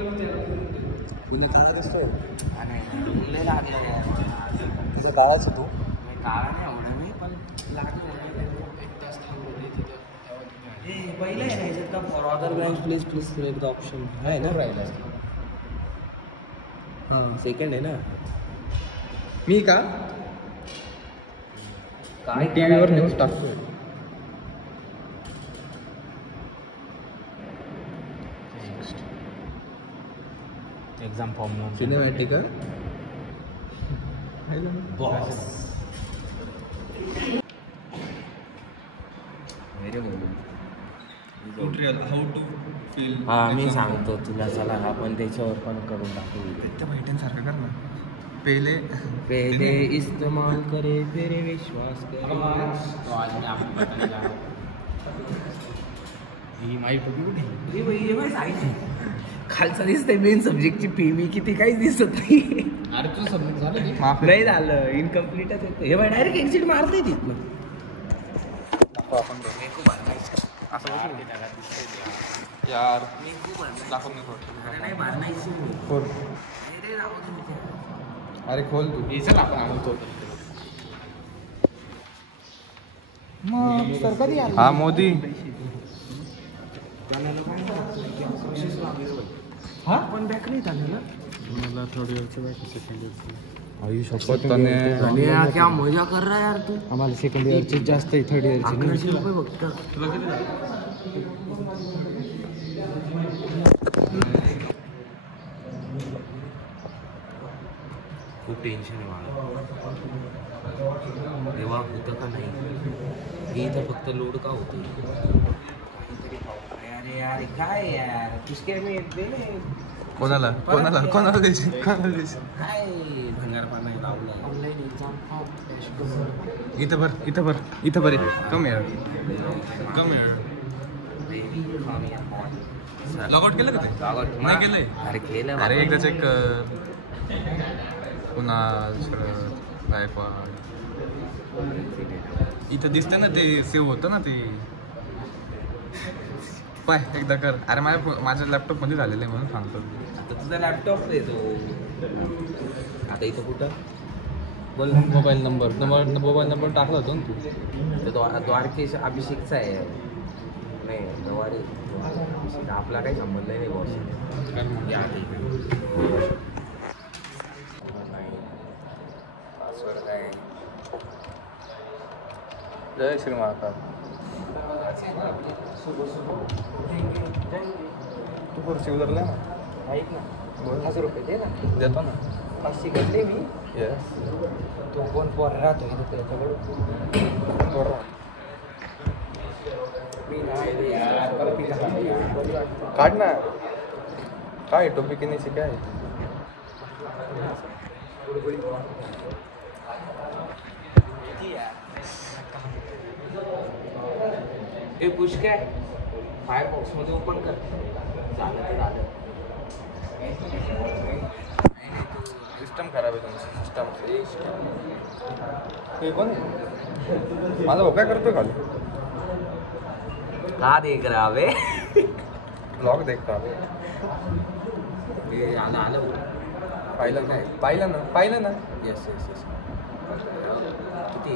तुला काळा दिसतोय लय लागलं यार. तुझं काळाच तू काळा नाही एवढं मी पण लागलं. पहिलं आहे ना याच्यात का for other branch please select the option आहे ना. राहिला हां सेकंड आहे ना. मी का काय टी व्हीवर न्यूज टाकतोय. Exam form cinematic boss. हा मी सांगतो तुला. चला आपण त्याच्यावर पण करून टाकू. त्या बैठ्यांसारखं कर ना. पहिले पहले इस्तेमाल करे तेरे विश्वास करे. तो आज मी आपली ही माहिती खालचा दिसतंय मेन सब्जेक्टची पीवी किती काहीच दिसत नाही. अरे तुझं सबमिट झालं नाही झालं. इनकम्प्लीटच येतं हे. बाय डायरेक्ट एक्झिट मारते तिथनं. आपण असं यार दाखव मी नाही मारणार. अरे खोल तू. चल आपण आणतो. हा मोदी हा पण बॅक नाही झालं ना. मला थर्ड इयरचं बॅक सेकंड इयरचं. अरे क्या मजा कर रहा है यार तू. आम्हाला सेकंड इयरची जास्त आहे. थर्ड इयरची 1100 रुपये फक्त. खूप टेन्शन आहे मला. तेव्हा होतं का नाही हे तर फक्त लोड का होतं. काहीतरी अरे यार काय यार पुष्के मी दे. कोणाला कोणाला कोणाला द्यायची कोणाला द्यायची. काय भंगारपणा लावला. ऑनलाईन एक्झाम इथं भर इथं भर इथं भर. कम यार कम यार. लॉग आउट केलं का ते. नाही केलंय. अरे केलं. अरे एकदा चेक कर. पुन्हा गायकवाड इथं दिसतं ना ते सेव्ह होतं ना ते. पाय एकदा कर. अरे माझ्या लॅपटॉपमध्ये झालेलं आहे म्हणून सांगतो. आता तुझा लॅपटॉप देतो. आता इथं कुठं बोल. मोबाईल नंबर टाकला होता ना तू. द्वारकेश अभिषेकचा आहे. नाही द्वारे आपला काही संबंध नाही बॉस. पासवर्ड काय. जय श्री महाकाल. तू खुर्ची उतरला ना. ऐक ना 1000 रुपये दे ना. देतो ना. 500 गड्डे मी. येस. तो कोण पोर राहतो इथे त्याच्याकडे. बरोबर. काढ ना. काय टोपी किनीची काय. ए पुश काय फायरबॉक्स मध्ये ओपन कर. झालं सिस्टम खराब आहे तुमचं. सिस्टम हे कोण माझा भाऊ काय करतो खाली. का देख रहा बे. ब्लॉग देखता आलं पाहिलं काय. पाहिलं ना. येस किती.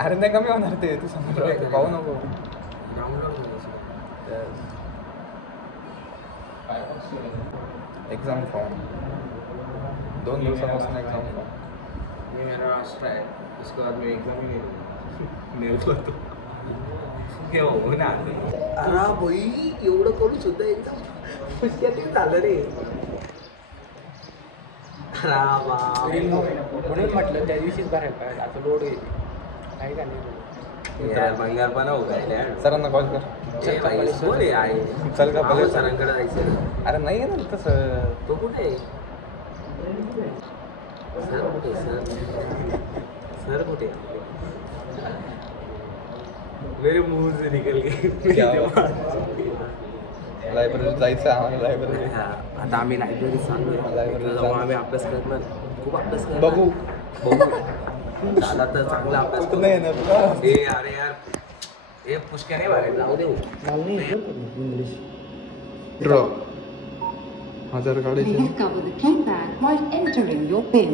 अरे नाही कमी होणार ते. तू समोर पाहू नको. एक्झाम फॉर्म 2 दिवसापासून एक्झाम फॉर्म. ये मेरा राष्ट्र है. उसके बाद मैं एग्जाम ही नहीं करतो. हो ना. अरे भाई एवढं करून सुद्धा एकदम पुष्क्यात झालं रे. म्हणून म्हटलं त्या दिवशीच भरायला पाहिजे. आता लोड येते काही का नाही. भंगारपणा हो काय. सरांना कॉल कर. चल का पहिले सरांकडे जायचं. अरे नाही आहे ना तसं. तो कुठे आहे. सर कुठे. सर कुठे. मेरे मुंह से निकल गए. लायब्ररीत जायचं आम्हाला. लायब्ररी आता आम्ही लायब्ररीत चाललोय. आम्ही अभ्यास करणार. खूप अभ्यास करणार. बघू झाला तर चांगला अभ्यास करू. नाही ना तुला. अरे यार हे पुष्क्या नाही भरायला. जाऊ दे. इंग्लिश ड्रॉ हजार काढायचे. Please cover the keypad while entering your PIN.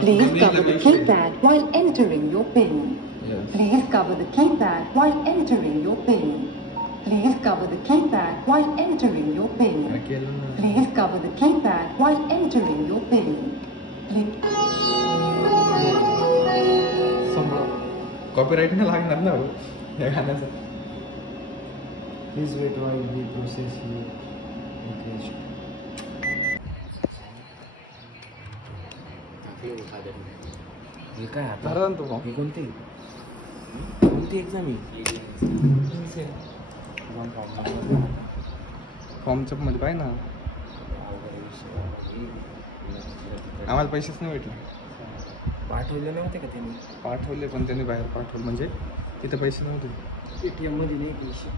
Please cover the keypad while entering your PIN. Please cover the keypad while entering your PIN. Please cover the keypad while entering your PIN. Please cover the keypad while entering your PIN. Copyright नाही लागणार ना हो या गाण्याचं. Please wait while we process your request. हे काय आता भरा ना तू फॉर्म. हे कोणती कोणती एक्झाम फॉर्मचं मध्ये पाहिजे ना. आम्हाला पैसेच नाही भेटले. पाठवले नव्हते का त्यांनी? पाठवले पण त्यांनी बाहेर पाठवलं म्हणजे तिथे पैसे नव्हते. ATM मध्ये नाही पैसे.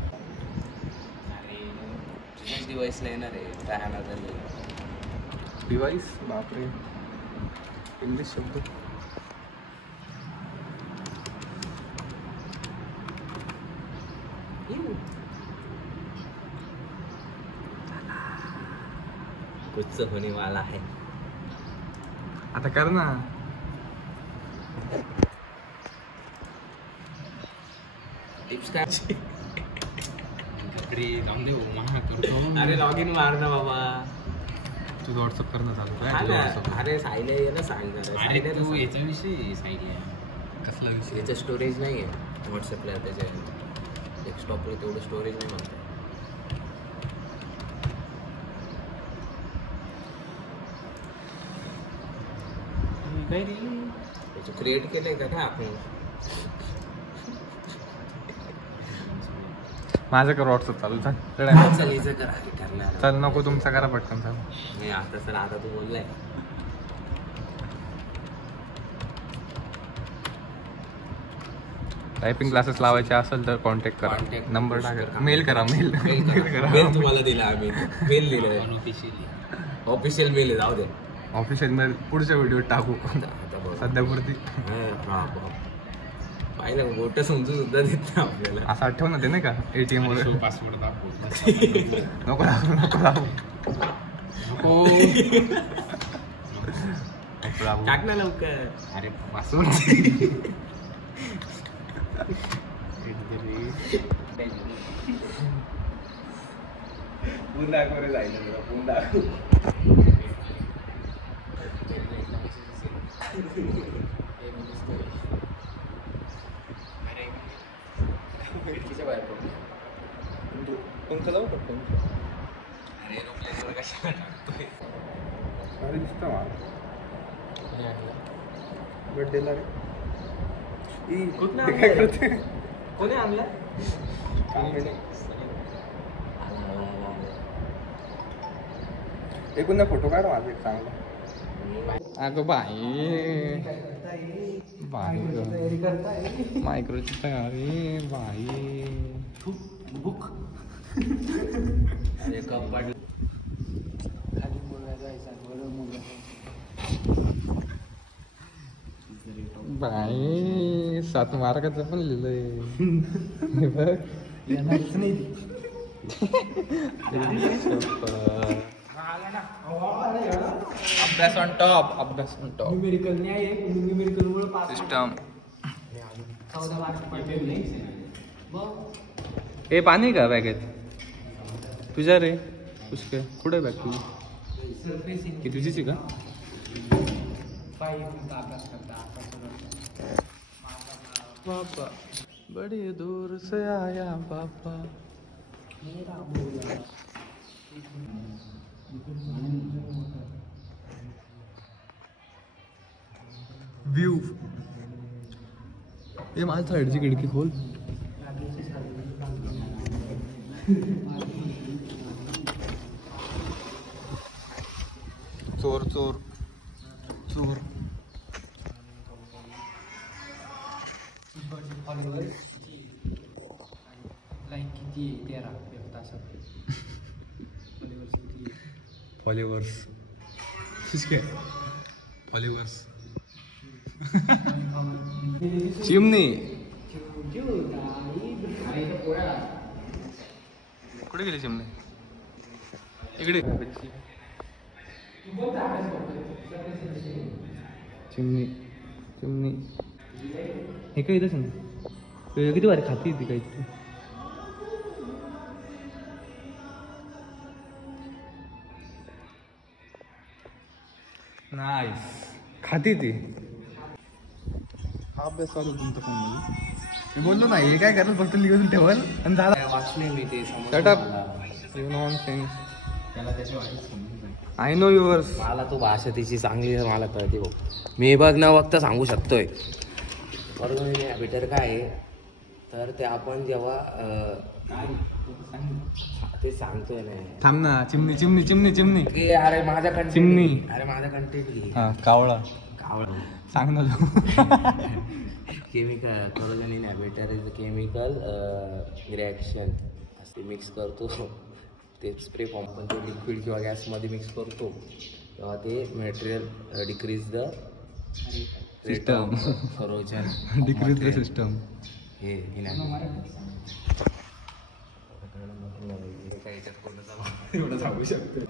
अरे डिवाइसला येणार आहे 10,000. डिवाइस बापरे इंग्लिश शब्द. कुछ होने वाला है. आता कर ना. टिप्स काय? अरे लॉग इन मार ना बाबा. तुझं व्हॉट्सअप करणं चालू हा काय? ना. अरे साईला ये ना सांगणार. अरे तू याच्याविषयी सांगितलं. कसला विषय? याचं स्टोरेज नाही आहे व्हॉट्सअपला. त्याच्या डेस्कटॉपला तेवढं स्टोरेज नाही म्हणतात. त्याचं क्रिएट केलंय का काय आपण? माझं कर व्हॉट्सअप चालू. चाल चल हिचं करा करणार. चल नको तुमचा करा पटकन. चाल नाही आता सर आता तू बोललाय. टायपिंग क्लासेस लावायचे असेल तर कॉन्टॅक्ट करा. Contact नंबर करा. टाका. मेल करा. मेल करा. मेल तुम्हाला दिला आम्ही. मेल दिलाय. ऑफिशियल मेल आहे. जाऊ दे. ऑफिशियल मेल पुढच्या व्हिडिओ टाकू. आता बघ. सध्या पुरती पाहिलं मोठं समजून सुद्धा देत नाही आपल्याला. असं आठवण होते नाही का ATM वर. पासवर्ड दाखव. नको दाखवू. नको दाखवू. नको दाखवू. टाक ना लवकर. अरे पासवर्ड पुन्हा करे जाईल पुन्हा. तुमचं जाऊ शकतो. अरे एरोप्लेनवर कशाला टाकतोय? अरे दिसतं मला बड्डेला रे. कुठनं काय आणलंय? करते? कोणी आणलं? एकूण फोटो काढ माझा एक चांगला. अगं बाई बाई मायक्रोची तयारी बाई. बुक. अरे कप पाडलं. खाली मुलगा जायचा वर मुलगा. बाई 7 मार्काचं पण लिहिलंय. हे बघ येणारच नाही ती. अभ्यास ऑन टॉप. अभ्यास ऑन टॉप. न्यूमेरिकल नाही आहे. न्यूमेरिकल मुळे पास सिस्टम. 14 मार्क पडले नाही. मग हे पाणी का बॅगेत तुझ्या रे? पुष्कळ कुठे बॅग तुझी? सरफेसिंग ही तुझीच आहे का? पाहिजे अभ्यास करता. पापा बड़े दूर से आया पापा. व्यू. हे माझ्या साईडची खिडकी खोल. चोर चोर चोर. लाईक किती आहे? 13 एक तासात. फॉलोवर्स किसके फॉलोवर्स. चिमणी कुठे गेली चिमणी? इकडे चिमणी चिमणी हे काही येतच ना किती भारी खाती ती काहीतरी नाईस खाती ती हा अभ्यास चालू तुमच्या फोनमध्ये मी बोललो नाही हे काय करत फक्त लिहून ठेवल आणि झाला वाचले मी ते shut up you nonsense I know yours मला तू भाषा तिची चांगली मला कळते भाऊ मी बघ न बघता सांगू शकतोय बरोबर बेटर काय आहे तर ते आपण जेव्हा ते सांगतोय नाही थांब ना चिमणी चिमणी चिमणी चिमणी की अरे माझा कंटेंट चिमणी. अरे माझा कंटेंट हा कावळा कावळा सांग ना तू chemical corrosion inhibitor is a chemical reaction असे मिक्स करतो ते स्प्रे फॉर्म पण ते लिक्विड किंवा गॅसमध्ये मिक्स करतो तेव्हा ते material decrease the system corrosion decrease the system हे एवढं सांगू शकतो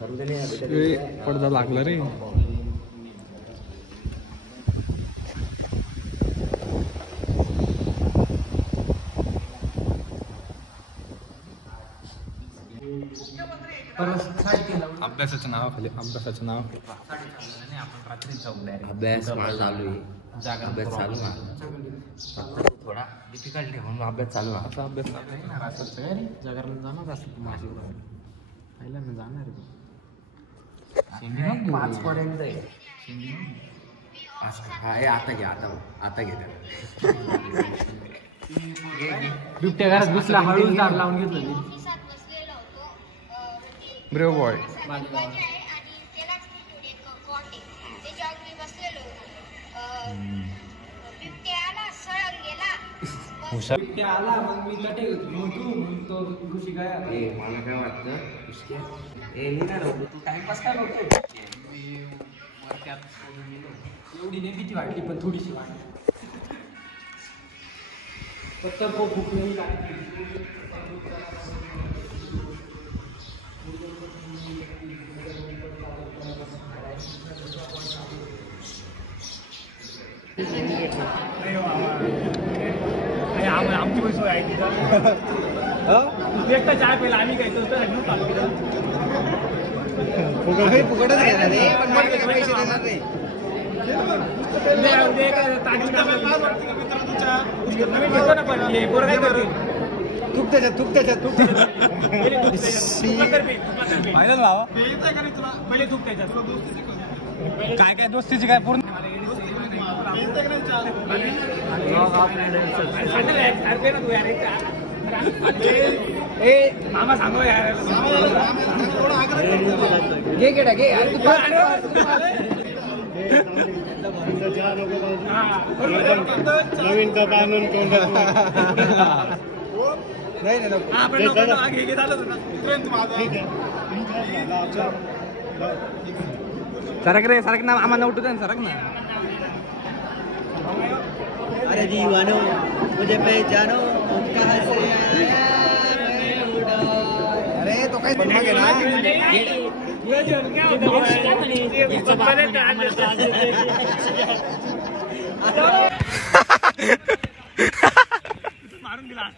करोजन इनहिबिटर पडदा लागला रे अभ्यासाचं नाव खाली अभ्यासाचं नाव अभ्यास माझा चालू आहे अभ्यास चालू आहे फक्त तू थोडा डिफिकल्ट आहे म्हणून अभ्यास चालू आहे असा अभ्यास जगाला जाणार असं तू माझी पहिला ना जाणार पाच पर्यंत आहे हा हे आता घे आता घे त्याला बिबट्या घरात घुसला हळूच दार लावून घेतलं ब्रेव बॉय बिबट्या आला मग मी तटे म्हणून तो घुशी काय ए मला काय वाटतं ए मी नाही राहतो तू टाइमपास काय बघतोय एवढी नाही भीती वाटली पण थोडीशी वाटली फक्त फुकली आमची पण सोय आहे तिथं एकटा चहा प्यायला आम्ही काय करतो फुकटच घेणार रे पण पैसे देणार नाही तूप त्याच्यात फायनल भावा पहिले तूप त्याच्यात काय काय दोस्तीची काय पूर्ण मामा सांगो यार घे केटा घे नवीन का कानून नाही सरक रे सरक ना आम्हाला उठू दे सरक ना अरे दीवानो मुझे पहचानो कहाँ से आया मैं उड़ा। अरे तो काही बनवा घे ना मारून दिला